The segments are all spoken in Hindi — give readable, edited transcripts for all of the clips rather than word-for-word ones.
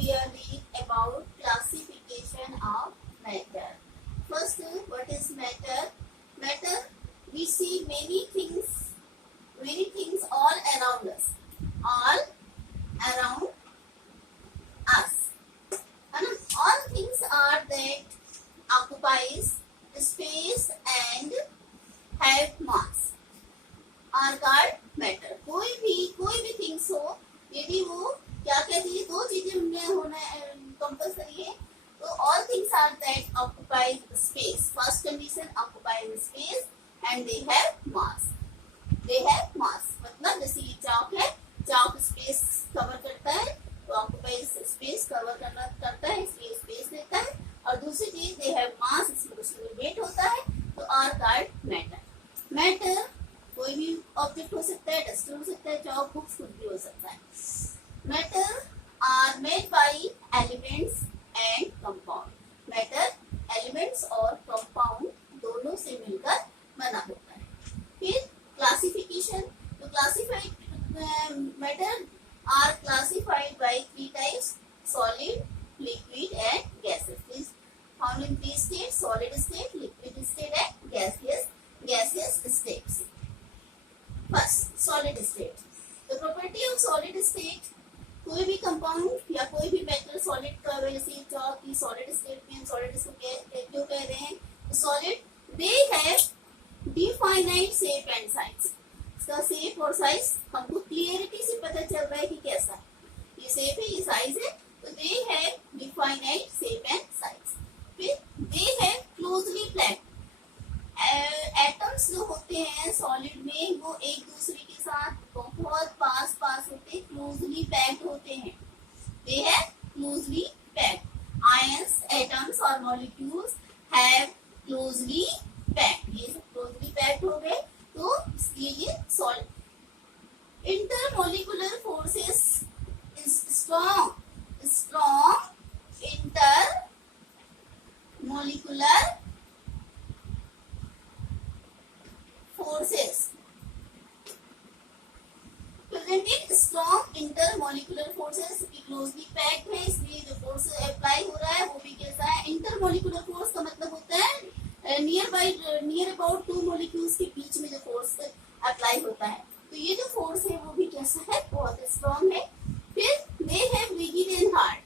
we are read about classification of matter. First, what is matter? Matter, we see many things all around us. All around us. And all things are that occupies space and have mass are called matter. कोई भी थिंग्स हो, यदि वो क्या चीज, दो चीजें उनमें होना कंपल्सरी है, तो all things are that occupy space. First condition, occupy space and they have mass. They have mass. मतलब जैसे ये चौक है, चौक स्पेस कवर करता है, तो ऑक्युपाई स्पेस कवर करता है, इसलिए स्पेस लेता है. और दूसरी चीज, दे हैव मास, इसमें उसमें वेट होता है, तो आर कॉल्ड मैटर. मैटर कोई भी ऑब्जेक्ट हो सकता है, डस्टर हो सकता है, चौक, बुक्स, कुछ भी हो सकता है. Matter are made by elements and compound. Matter elements और कंपाउंड दोनों से मिलकर बना होता है. फिर क्लासिफिकेशन, तो classified matter are classified by three types: solid, liquid and gaseous. Is found in three states: solid state, liquid state and gaseous states. First, solid state. The property of solid state, कोई भी कंपाउंड या कोई भी मेटल सॉलिड का, वैसे चौक की सॉलिड स्टेट में, सॉलिड इसको क्यों कह रहे हैं? Solid, they have definite shape and size. इसका शेप और साइज हमको क्लियरिटी से पता चल रहा है कि कैसा है. ये शेप है, ये साइज है, तो they have definite shape and size. फिर they have closely packed. Atoms जो होते हैं सॉलिड में, वो एक दूसरे के साथ बहुत पास होते हैं, क्लोजली पैक्ड होते हैं. They have closely packed. Ions, atoms और मॉलिक्यूल्स हैव क्लोजली पैक्ड. ये सब क्लोजली पैक्ड हो गए, तो इसलिए ये solid. Intermolecular forces is strong intermolecular forces presented strong intermolecular forces की क्लोजली पैक्ड है, इसलिए जो फोर्स अप्लाई हो रहा है वो भी कैसा है? इंटरमोलिकुलर फोर्स का मतलब होता है नियर अबाउट टू मॉलिक्यूल्स के बीच में जो फोर्स अप्लाई होता है. तो ये जो फोर्स है वो भी कैसा है? बहुत स्ट्रॉन्ग है. फिर they have rigid and hard.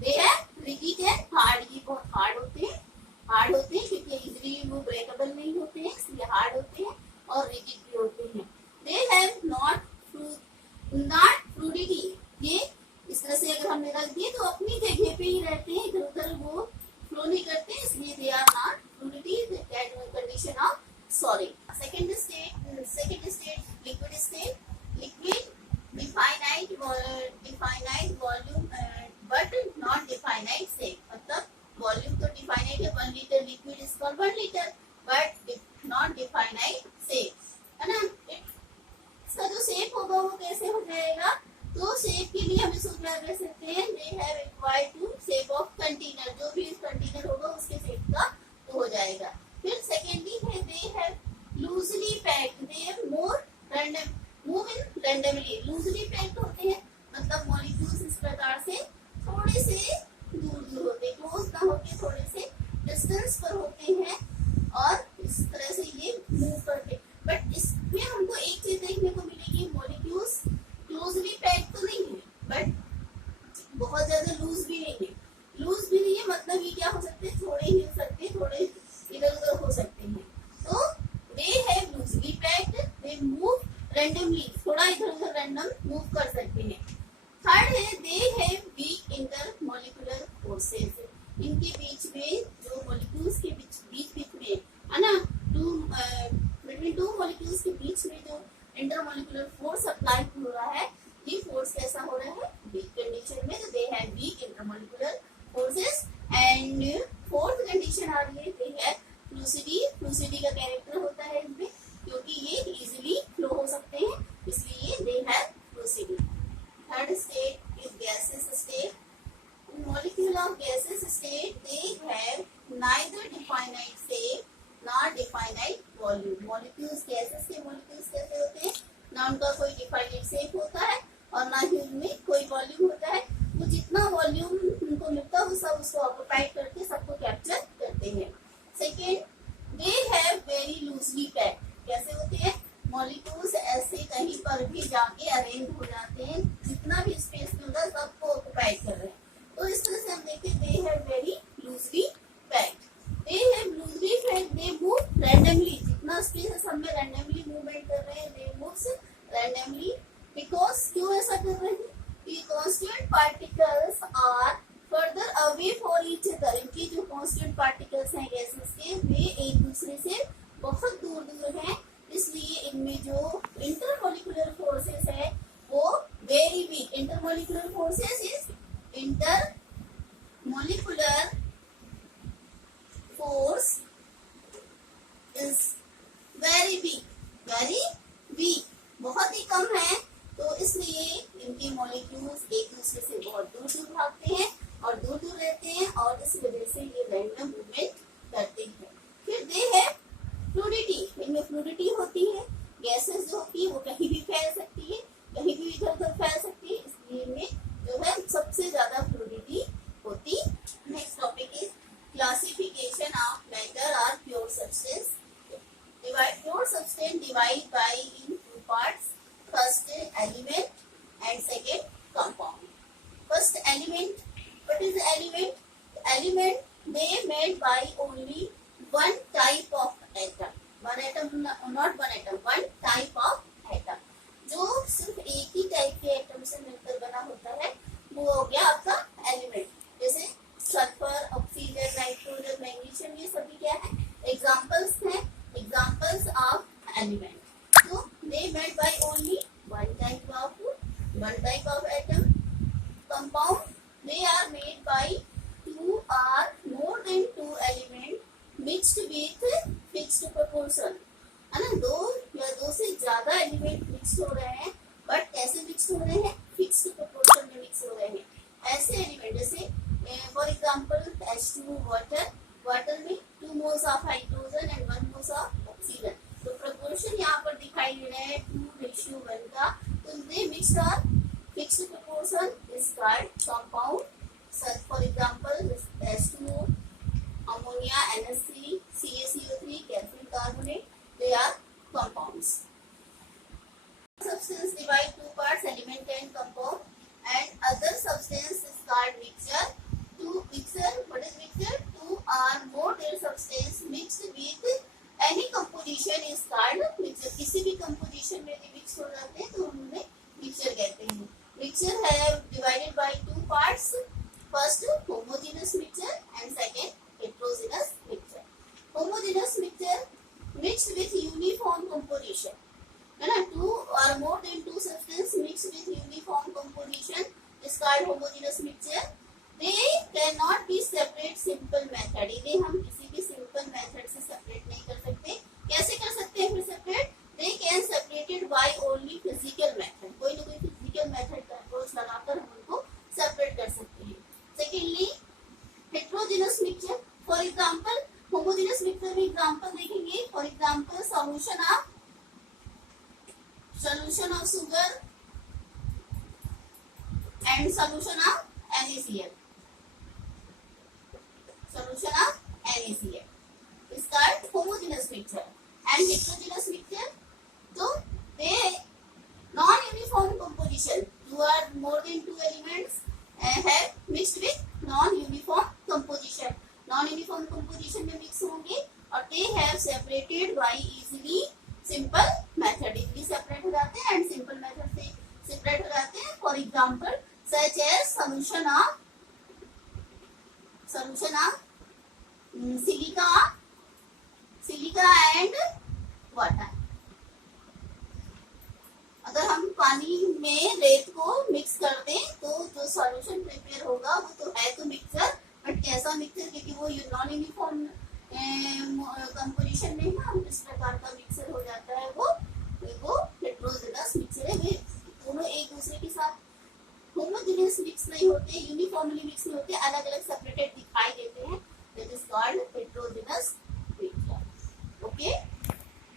They have rigid and hard. ये बहुत हार्ड होते हैं क्योंकि इजीली वो ब्रेकेबल नहीं होते हैं, इसलिए हार्ड होते हैं और रिजिड भी होते हैं. They have not fluidity. ये इस तरह से अगर हमने रख दिए तो अपनी जगह पे ही रहते हैं, इधर उधर वो फ्लो नहीं करते, इसलिए they are not fluidity, that condition of solid. Second state, liquid state. Liquid, definite volume but not definite shape. मतलब वॉल्यूम तो डिफाइनाइट है, 1 litre liquid is called 1 litre, but not definite shape, है ना. इसका जो शेप होगा वो कैसे हो जाएगा? तो शेप के लिए हम इसको क्या कर सकते हैं? They have acquired to shape of container. जो भी कंटेनर होगा उसके शेप का हो जाएगा. फिर सेकेंडली है they have loosely packed. They have move in randomly. Loosely packed होते हैं, मतलब मॉलिक्यूल्स इस प्रकार से थोड़े से दूर होते हैं, क्लोज ना होके थोड़े से डिस्टेंस पर होते हैं, और इस तरह से ये मूव करते. बट इसमें हमको एक चीज देखने को मिलेगी, मॉलिक्यूल्स क्लोजली पैक्ड तो नहीं है, बट बहुत ज्यादा लूज भी नहीं है. मतलब ये क्या हो सकते हैं? थोड़े ही हो सकते हैं, थोड़े इधर उधर हो सकते हैं. तो they have loosely packed. They move randomly. थोड़ा इधर उधर रैंडम मूव कर सकते हैं. थर्ड है दे हैव वीक इंटरमोलिकुलर फोर्सेस. इनके बीच में जो मॉलिक्यूल्स के बीच में है ना, बिटवीन टू मॉलिक्यूल्स के बीच में जो इंटरमोलिकुलर फोर्स अप्लाई हो रहा है, ये फोर्स कैसा हो रहा है? वीक कंडीशन में. तो they have weak intermolecular forces. And fourth condition आ रही है दे हैव फ्लूसिडी. फ्लूसिडी का कैरेक्टर होता है इनमें, क्योंकि ये इजीली फ्लो हो सकते हैं, इसलिए they have fluidity. Third state is gases state. Molecule of gases state they have neither definite shape nor definite volume. Molecules gases के मॉलिक्यूल्स कैसे होते हैं? ना उनका कोई डिफाइनाइट शेप होता है और ना ही उनमें कोई वॉल्यूम होता है. कुछ जितना वॉल्यूम उनको मिलता है वो सब उसको ऑक्युपाइड करके सबको कैप्चर करते हैं। Second, they have very loosely packed. कैसे होते हैं? मॉलिक्यूल्स ऐसे कहीं पर भी जाके अरेंज हो जाते हैं, जितना भी स्पेस मिल रहा है सबको ऑक्युपाइड कर रहे हैं। तो इस तरह से हम देखते हैं they have very loosely packed. They have loosely packed, they move randomly. जितना स्पेस है सब में रैंडमली मूवमेंट कर रहे हैं, दे मूव्स रैंडमली। बिकॉज क्यों ऐसा कर रहे हैं? Constituent particles are further away for each other. इनकी जो कांस्टिट्यूएंट पार्टिकल्स हैं गैसेस के, वे एक दूसरे से बहुत दूर दूर हैं, इसलिए इनमें जो इंटरमोलिकुलर फोर्सेस है वो very weak. Intermolecular forces is intermolecular force is very weak, बहुत ही कम है। तो इसलिए इनके मॉलिक्यूल्स एक दूसरे से बहुत दूर दूर भागते हैं और दूर दूर रहते हैं, और इस वजह से ये रैंडम मूवमेंट करते हैं। फिर दे है फ्लूइडिटी। इनमें फ्लूइडिटी होती है। गैसेस जो होती है वो कहीं भी फैल सकती है, कहीं भी इधर उधर फैल सकती है, इसलिए इनमें जो है सबसे ज्यादा फ्लूइडिटी होती। Next topic is classification of matter और pure substance. Pure substance divide by in two parts. First element and second compound. First element. What is the element? Element they made by only one type of atom. One atom, not one atom. One type of atom. जो सिर्फ एक ही टाइप के एटम से मिलकर बना होता है वो हो गया आपका एलिमेंट। जैसे सल्फर, ऑक्सीजन, नाइट्रोजन, मैग्नीशियम, ये सभी क्या है? एग्जाम्पल्स हैं, examples of element. So they made by only one type of atom. Compound, they are made by two or more than two elements mixed with fixed proportion. है ना? दो या दो से ज्यादा एलिमेंट मिक्स हो रहे हैं, बट कैसे मिक्स हो रहे हैं? फिक्स्ड प्रोपोर्शन में मिक्स हो रहे हैं। ऐसे एलिमेंट जैसे फॉर एग्जांपल H2 वाटर में 2 moles of hydrogen and 1 moles of oxygen। तो प्रोपोर्शन यहाँ पर दिखाई दे रहा है 2:1 का। तो दे मिक्स्ड और fixed proportion is called compound. For example H2O, ammonia, NH3, CaCO3, calcium carbonate, they are compounds. Substance divide two parts, element and compound, and other substance is called mixture. What is mixture? Two or more their substance mixed with any composition is called mixture. किसी भी composition में भी mix हो जाते हैं तो उन्हें mixture कहते हैं। Mixture है divided by two parts. First homogeneous mixture and second heterogeneous mixture. Homogeneous mixture mixed with uniform composition. है ना? Two or more than two substance mixed with uniform composition is called homogeneous mixture. They cannot be separate simple method. इन्हें हम किसी भी simple method से separate नहीं कर सकते। कैसे कर सकते हैं फिर separate? They can separated by only physical method. कोई ना कोई physical method का approach लगाकर हम उनको separate कर सकते हैं। Secondly, heterogeneous mixture. For example, homogeneous mixture में example देखेंगे। For example, solution of sugar and solution of NaCl. Solution of NaCl is called homogeneous mixture. And heterogeneous mixture, so they non-uniform composition. Two or more than two elements have mixed with non-uniform composition. Non-uniform composition में mix होंगे और they have separated by easily simple method. Easily separate हो जाते हैं and simple method से separate हो जाते हैं. For example, such as solution of silica and water. अगर हम पानी में रेत को मिक्स कर दें तो जो सॉल्यूशन प्रिपेयर होगा वो तो है तो मिक्सचर, बट कैसा मिक्सचर? क्योंकि वो नॉन यूनिफॉर्म कंपोजिशन में ना इस प्रकार का मिक्सचर हो जाता है, वो हेटेरोजेनस मिक्सचर है। वे दोनों एक दूसरे के साथ होमोजेनियस मिक्स नहीं होते, यूनिफॉर्मली मिक्स नहीं होते, अलग अलग सेपरेटेड दिखाई देते हैं। That is called heterogeneous mixture. Okay.